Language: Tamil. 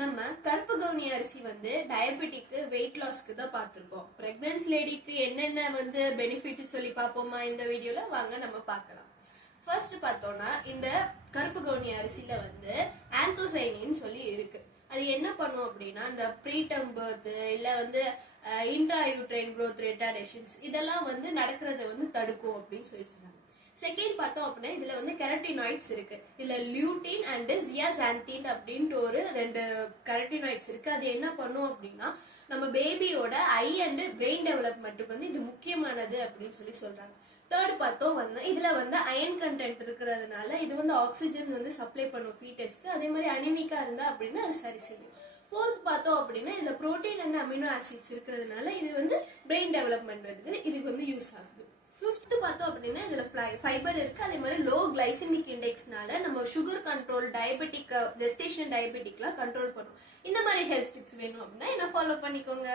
நம்ம கருப்பு கவுனி அரிசி வந்து டயபெட்டிக்கு வெயிட் லாஸ்க்கு தான் பார்த்துருக்கோம். பிரெக்னன்சி லேடிக்கு என்னென்ன வந்து பெனிஃபிட் சொல்லி பார்ப்போமா இந்த வீடியோல, வாங்க நம்ம பார்க்கலாம். ஃபர்ஸ்ட் பார்த்தோம்னா இந்த கருப்பு கவுனி அரிசியில வந்து ஆந்தோசைனின்னு சொல்லி இருக்கு. அது என்ன பண்ணும் அப்படின்னா இந்த ப்ரீடம் பர்த் இல்ல வந்து இன்ட்ராயூட்ரைன் growth ரிட்டார்டேஷன்ஸ் இதெல்லாம் வந்து நடக்கிறத வந்து தடுக்கும் அப்படின்னு சொல்லி சொன்னாங்க. செகண்ட் பார்த்தோம் அப்படின்னா இதுல வந்து கெரட்டினாய்ட்ஸ் இருக்கு. இதுல லியூட்டின் அண்ட் ஜியாசாந்தின் அப்படின்ட்டு ஒரு 2 கெரட்டினாய்ட்ஸ் இருக்கு. அது என்ன பண்ணும் அப்படின்னா நம்ம பேபியோட ஐ அண்ட் பிரெயின் டெவலப்மெண்ட்டுக்கு வந்து இது முக்கியமானது அப்படின்னு சொல்லி சொல்றாங்க. தேர்ட் பார்த்தோம் வந்து இதுல வந்து அயன் கண்டென்ட் இருக்கிறதுனால இது வந்து ஆக்சிஜன் வந்து சப்ளை பண்ணும் ஃபீட்டஸ்க்கு. அதே மாதிரி அனிமிக்கா இருந்தா அப்படின்னா அது சரி செய்யும். ஃபோர்த் பார்த்தோம் அப்படின்னா இதுல புரோட்டீன் அண்ட் அமினோ ஆசிட்ஸ் இருக்கிறதுனால இது வந்து பிரெயின் டெவலப்மெண்ட் வருது, இதுக்கு வந்து யூஸ் ஆகுது. ஃபிஃப்த் பார்த்தோம் அப்படின்னா இதுல ஃபைபர் இருக்கு. அதே மாதிரி லோ கிளைசமிக் இண்டெக்ஸ்னால நம்ம சுகர் கண்ட்ரோல், டயபெட்டிக், ஜெஸ்டேஷன் டயபெட்டிக்லாம் கண்ட்ரோல் பண்ணும். இந்த மாதிரி ஹெல்த் டிப்ஸ் வேணும் அப்படின்னா என்ன ஃபாலோ பண்ணிக்கோங்க.